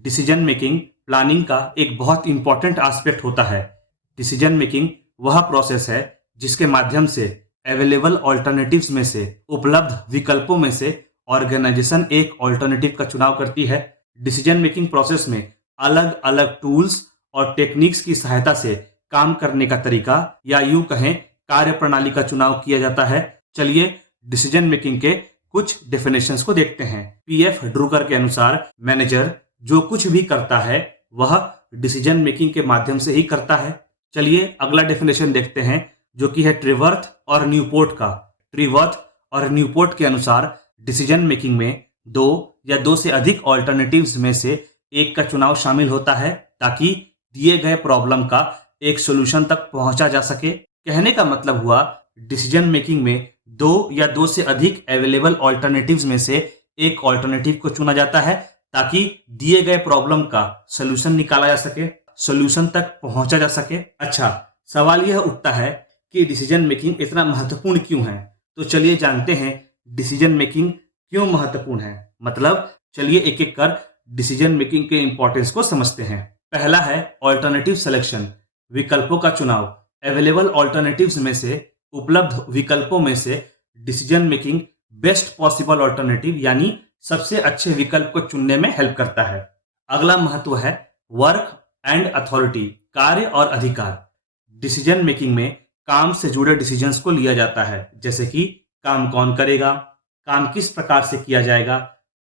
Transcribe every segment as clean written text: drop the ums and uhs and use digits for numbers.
Decision making planning का एक बहुत इंपॉर्टेंट एस्पेक्ट होता है। डिसीजन मेकिंग वह प्रोसेस है जिसके माध्यम से अवेलेबल ऑल्टरनेटिव्स में से उपलब्ध विकल्पों में से ऑर्गेनाइजेशन एक ऑल्टरनेटिव का चुनाव करती है। डिसीजन मेकिंग प्रोसेस में अलग अलग टूल्स और टेक्निक्स की सहायता से काम करने का तरीका या यूं कहें कार्य प्रणाली का चुनाव किया जाता है। चलिए डिसीजन मेकिंग के कुछ डेफिनेशंस को देखते हैं। पीएफ ड्रूकर के अनुसार मैनेजर जो कुछ भी करता है वह डिसीजन मेकिंग के माध्यम से ही करता है। चलिए अगला डेफिनेशन देखते हैं जो कि है ट्रिवर्थ और न्यूपोर्ट का। ट्रिवर्थ और न्यूपोर्ट के अनुसार डिसीजन मेकिंग में दो या दो से अधिक ऑल्टरनेटिव्स में से एक का चुनाव शामिल होता है ताकि दिए गए प्रॉब्लम का एक सॉल्यूशन तक पहुंचा जा सके। कहने का मतलब हुआ डिसीजन मेकिंग में दो या दो से अधिक अवेलेबल ऑल्टरनेटिव्स में से एक ऑल्टरनेटिव को चुना जाता है ताकि दिए गए प्रॉब्लम का सॉल्यूशन निकाला जा सके, सॉल्यूशन तक पहुंचा जा सके। अच्छा, सवाल यह उठता है कि डिसीजन मेकिंग इतना महत्वपूर्ण क्यों है। तो चलिए जानते हैं डिसीजन मेकिंग क्यों महत्वपूर्ण है। मतलब चलिए एक एक कर डिसीजन मेकिंग के इंपॉर्टेंस को समझते हैं। पहला है ऑल्टरनेटिव सिलेक्शन, विकल्पों का चुनाव। अवेलेबल ऑल्टरनेटिव्स में से उपलब्ध विकल्पों में से decision making best possible alternative यानी सबसे अच्छे विकल्प को चुनने में हेल्प करता है। अगला महत्व है वर्क एंड अथॉरिटी, कार्य और अधिकार। डिसीजन मेकिंग में काम से जुड़े डिसीजंस को लिया जाता है, जैसे कि काम कौन करेगा, काम किस प्रकार से किया जाएगा,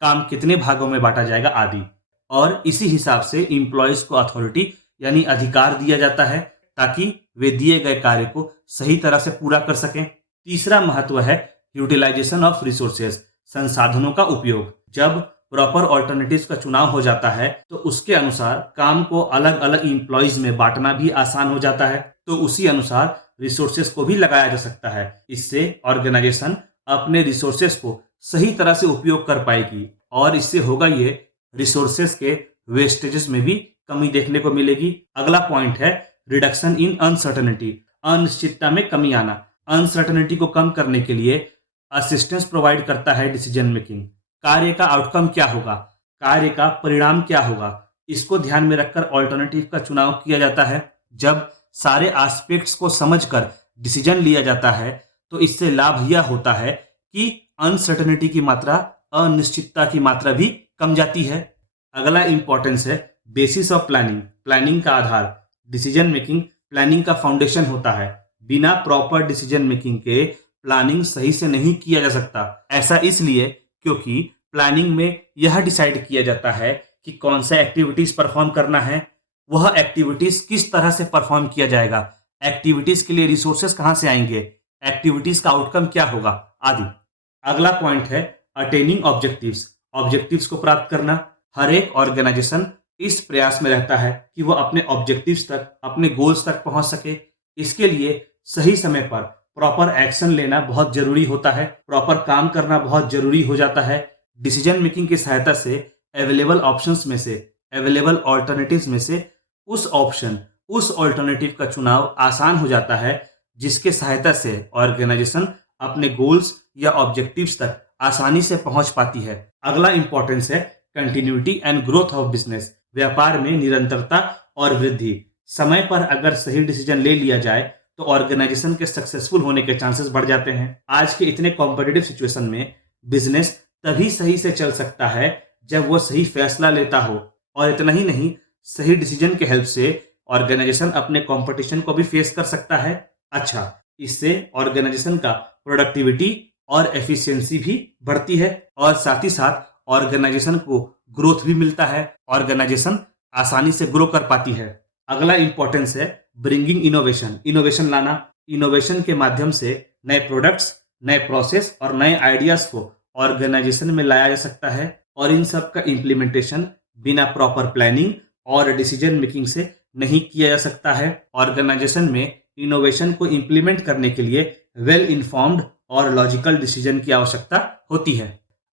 काम कितने भागों में बांटा जाएगा आदि। और इसी हिसाब से एम्प्लॉयज को अथॉरिटी यानी अधिकार दिया जाता है ताकि वे दिए गए कार्य को सही तरह से पूरा कर सकें। तीसरा महत्व है यूटिलाइजेशन ऑफ रिसोर्सेज, संसाधनों का उपयोग। जब प्रॉपर ऑल्टरनेटिव्स का चुनाव हो जाता है तो उसके अनुसार काम को अलग अलग एम्प्लॉयज में बांटना भी आसान हो जाता है, तो उसी अनुसार रिसोर्सेज को भी लगाया जा सकता है। इससे ऑर्गेनाइजेशन अपने रिसोर्सेज को सही तरह से उपयोग कर पाएगी और इससे होगा ये रिसोर्सेज के वेस्टेजेस में भी कमी देखने को मिलेगी। अगला पॉइंट है रिडक्शन इन अनसर्टेनिटी, अनिश्चितता में कमी आना। अनसर्टेनिटी को कम करने के लिए असिस्टेंस प्रोवाइड करता है डिसीजन मेकिंग। कार्य का आउटकम क्या होगा, कार्य का परिणाम क्या होगा, इसको ध्यान में रखकर ऑल्टरनेटिव का चुनाव किया जाता है। जब सारे एस्पेक्ट्स को समझकर डिसीजन लिया जाता है तो इससे लाभ यह होता है कि अनसर्टेनिटी की मात्रा, अनिश्चितता की मात्रा भी कम जाती है। अगला इंपॉर्टेंस है बेसिस ऑफ प्लानिंग, प्लानिंग का आधार। डिसीजन मेकिंग प्लानिंग का फाउंडेशन होता है। बिना प्रॉपर डिसीजन मेकिंग के प्लानिंग सही से नहीं किया जा सकता। ऐसा इसलिए क्योंकि प्लानिंग में यह डिसाइड किया जाता है कि कौन सा एक्टिविटीज परफॉर्म करना है, वह एक्टिविटीज किस तरह से परफॉर्म किया जाएगा, एक्टिविटीज के लिए रिसोर्सेस कहां से आएंगे, एक्टिविटीज का आउटकम क्या होगा आदि। अगला पॉइंट है अटेनिंग ऑब्जेक्टिव्स, ऑब्जेक्टिव्स को प्राप्त करना। हर एक ऑर्गेनाइजेशन इस प्रयास में रहता है कि वह अपने ऑब्जेक्टिव्स तक, अपने गोल्स तक पहुंच सके। इसके लिए सही समय पर प्रॉपर एक्शन लेना बहुत जरूरी होता है, प्रॉपर काम करना बहुत जरूरी हो जाता है। डिसीजन मेकिंग की सहायता से अवेलेबल ऑप्शंस में से, अवेलेबल ऑल्टरनेटिव्स में से उस ऑप्शन, उस ऑल्टरनेटिव का चुनाव आसान हो जाता है जिसके सहायता से ऑर्गेनाइजेशन अपने गोल्स या ऑब्जेक्टिव्स तक आसानी से पहुंच पाती है। अगला इंपॉर्टेंस है continuity and growth of business, व्यापार में निरंतरता और वृद्धि। समय पर अगर सही डिसीजन ले लिया जाए तो ऑर्गेनाइजेशन के सक्सेसफुल होने के चांसेस बढ़ जाते हैं। आज के इतने कॉम्पिटिटिव सिचुएशन में बिजनेस तभी सही से चल सकता है जब वो सही फैसला लेता हो, और इतना ही नहीं, सही डिसीजन के हेल्प से ऑर्गेनाइजेशन अपने कंपटीशन को भी फेस कर सकता है। अच्छा, इससे ऑर्गेनाइजेशन का प्रोडक्टिविटी और एफिशिएंसी भी बढ़ती है और साथ ही साथ ऑर्गेनाइजेशन को ग्रोथ भी मिलता है, ऑर्गेनाइजेशन आसानी से ग्रो कर पाती है। अगला इंपॉर्टेंस है ब्रिंगिंग इनोवेशन, इनोवेशन लाना। इनोवेशन के माध्यम से नए प्रोडक्ट्स, नए प्रोसेस और नए आइडियाज को ऑर्गेनाइजेशन में लाया जा सकता है, और इन सब का इम्प्लीमेंटेशन बिना प्रॉपर प्लानिंग और डिसीजन मेकिंग से नहीं किया जा सकता है। ऑर्गेनाइजेशन में इनोवेशन को इम्प्लीमेंट करने के लिए वेल इन्फॉर्म्ड और लॉजिकल डिसीजन की आवश्यकता होती है।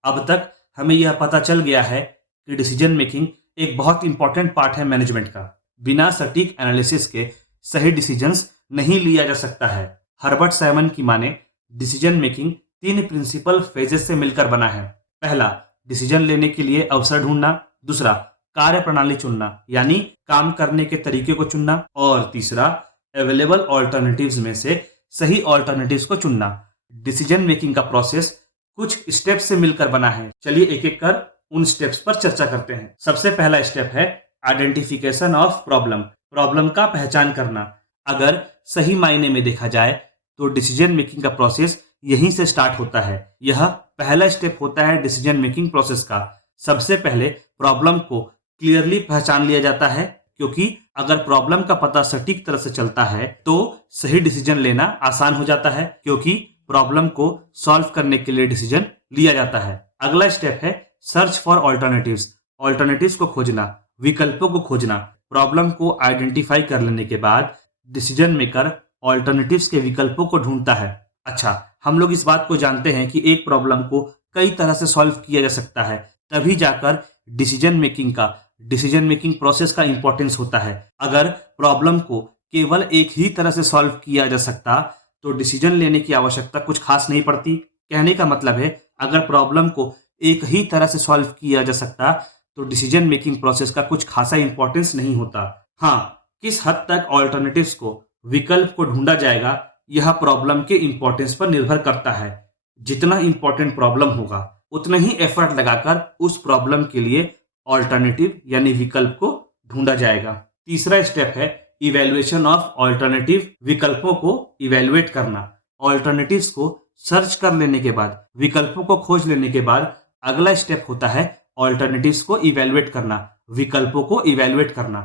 अब तक हमें यह पता चल गया है कि डिसीजन मेकिंग एक बहुत इंपॉर्टेंट पार्ट है मैनेजमेंट का। बिना सटीक एनालिसिस के सही डिसीजंस नहीं लिया जा सकता है। हर्बर्ट साइमन की माने डिसीजन मेकिंग 3 प्रिंसिपल फेजेस से मिलकर बना है। पहला, डिसीजन लेने के लिए अवसर ढूंढना। दूसरा, कार्य प्रणाली चुनना यानी काम करने के तरीके को चुनना, और तीसरा अवेलेबल ऑल्टरनेटिव्स में से सही ऑल्टरनेटिव्स को चुनना। डिसीजन मेकिंग का प्रोसेस कुछ स्टेप्स से मिलकर बना है। चलिए एक एक कर उन स्टेप्स पर चर्चा करते हैं। सबसे पहला स्टेप है आइडेंटिफिकेशन ऑफ प्रॉब्लम, प्रॉब्लम का पहचान करना। अगर सही मायने में देखा जाए तो डिसीजन मेकिंग का प्रोसेस यहीं से स्टार्ट होता है। यह पहला स्टेप होता है डिसीजन मेकिंग प्रोसेस का। सबसे पहले प्रॉब्लम को क्लियरली पहचान लिया जाता है, क्योंकि अगर प्रॉब्लम का पता सटीक तरह से चलता है तो सही डिसीजन लेना आसान हो जाता है, क्योंकि प्रॉब्लम को सॉल्व करने के लिए डिसीजन लिया जाता है। अगला स्टेप है सर्च फॉर ऑल्टरनेटिव्स, ऑल्टरनेटिव्स को खोजना, विकल्पों को खोजना। प्रॉब्लम को आइडेंटिफाई कर लेने के बाद डिसीजन मेकर ऑल्टरनेटिव्स के विकल्पों को ढूंढता है। अच्छा, हम लोग इस बात को जानते हैं कि एक प्रॉब्लम को कई तरह से सॉल्व किया जा सकता है, तभी जाकर डिसीजन मेकिंग प्रोसेस का इंपॉर्टेंस होता है। अगर प्रॉब्लम को केवल एक ही तरह से सॉल्व किया जा सकता तो डिसीजन लेने की आवश्यकता कुछ खास नहीं पड़ती। कहने का मतलब है, अगर प्रॉब्लम को एक ही तरह से सॉल्व किया जा सकता तो डिसीजन मेकिंग प्रोसेस का कुछ खासा इंपॉर्टेंस नहीं होता। हाँ, किस हद तक ऑल्टरनेटिव्स को, विकल्प को ढूंढा जाएगा, यह प्रॉब्लम के इंपॉर्टेंस पर निर्भर करता है। जितना इंपॉर्टेंट प्रॉब्लम होगा उतना ही एफर्ट लगाकर उस प्रॉब्लम के लिए ऑल्टरनेटिव यानी विकल्प को ढूंढा जाएगा। तीसरा स्टेप है इवैल्यूएशन ऑफ ऑल्टरनेटिव, विकल्पों को इवैल्यूएट करना। ऑल्टरनेटिव्स को सर्च कर लेने के बाद, विकल्पों को खोज लेने के बाद अगला स्टेप होता है ऑल्टरनेटिव्स को इवैल्यूएट करना, विकल्पों को इवैल्यूएट करना।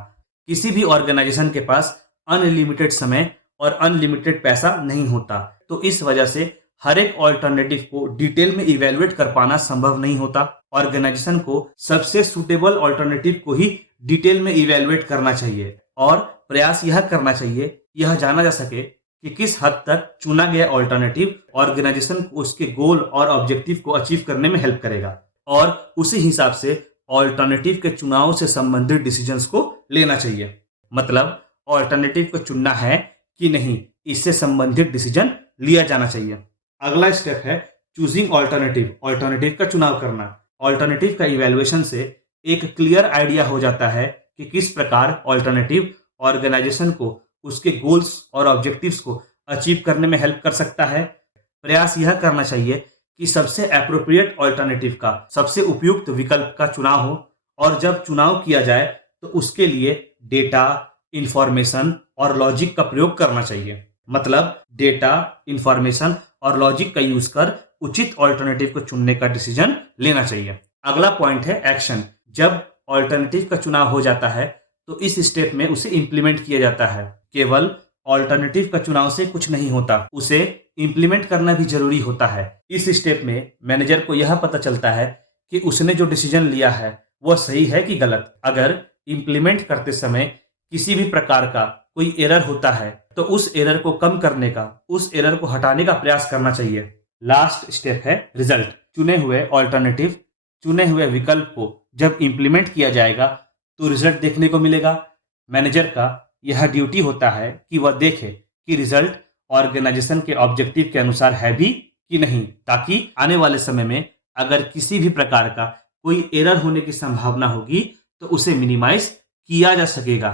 किसी भी ऑर्गेनाइजेशन के पास अनलिमिटेड समय और अनलिमिटेड पैसा नहीं होता, तो इस वजह से हर एक ऑल्टरनेटिव को डिटेल में इवैल्यूएट कर पाना संभव नहीं होता। ऑर्गेनाइजेशन को सबसे सुटेबल ऑल्टरनेटिव को ही डिटेल में इवैल्यूएट करना चाहिए और प्रयास यह करना चाहिए, यह जाना जा सके कि किस हद तक चुना गया ऑल्टरनेटिव ऑर्गेनाइजेशन को उसके गोल और ऑब्जेक्टिव को अचीव करने में हेल्प करेगा, और उसी हिसाब से ऑल्टरनेटिव के चुनाव से संबंधित डिसीजंस को लेना चाहिए। मतलब ऑल्टरनेटिव को चुनना है कि नहीं, इससे संबंधित डिसीजन लिया जाना चाहिए। अगला स्टेप है चूजिंग ऑल्टरनेटिव, ऑल्टरनेटिव का चुनाव करना। ऑल्टरनेटिव का इवैल्यूएशन से एक क्लियर आइडिया हो जाता है कि किस प्रकार ऑल्टरनेटिव ऑर्गेनाइजेशन को उसके गोल्स और ऑब्जेक्टिव्स को अचीव करने में हेल्प कर सकता है। प्रयास यह करना चाहिए कि सबसे एप्रोप्रिएट ऑल्टरनेटिव का, सबसे उपयुक्त विकल्प का चुनाव हो, और जब चुनाव किया जाए तो उसके लिए डेटा, इंफॉर्मेशन और लॉजिक का प्रयोग करना चाहिए। मतलब डेटा, इंफॉर्मेशन और लॉजिक का यूज कर उचित ऑल्टरनेटिव को चुनने का डिसीजन लेना चाहिए। अगला पॉइंट है एक्शन। जब ऑल्टरनेटिव का चुनाव हो जाता है तो इस स्टेप में उसे इंप्लीमेंट किया जाता है। केवल ऑल्टरनेटिव का चुनाव से कुछ नहीं होता, उसे इंप्लीमेंट करना भी जरूरी होता है। इस स्टेप में मैनेजर को यह पता चलता है कि उसने जो डिसीजन लिया है वह सही है कि गलत। अगर इंप्लीमेंट करते समय किसी भी प्रकार का कोई एरर होता है तो उस एरर को कम करने का, उस एरर को हटाने का प्रयास करना चाहिए। लास्ट स्टेप है रिजल्ट। चुने हुए ऑल्टरनेटिव, चुने हुए विकल्प को जब इंप्लीमेंट किया जाएगा तो रिजल्ट देखने को मिलेगा। मैनेजर का यह ड्यूटी होता है कि वह देखे कि रिजल्ट ऑर्गेनाइजेशन के ऑब्जेक्टिव के अनुसार है भी कि नहीं, ताकि आने वाले समय में अगर किसी भी प्रकार का कोई एरर होने की संभावना होगी तो उसे मिनिमाइज किया जा सकेगा।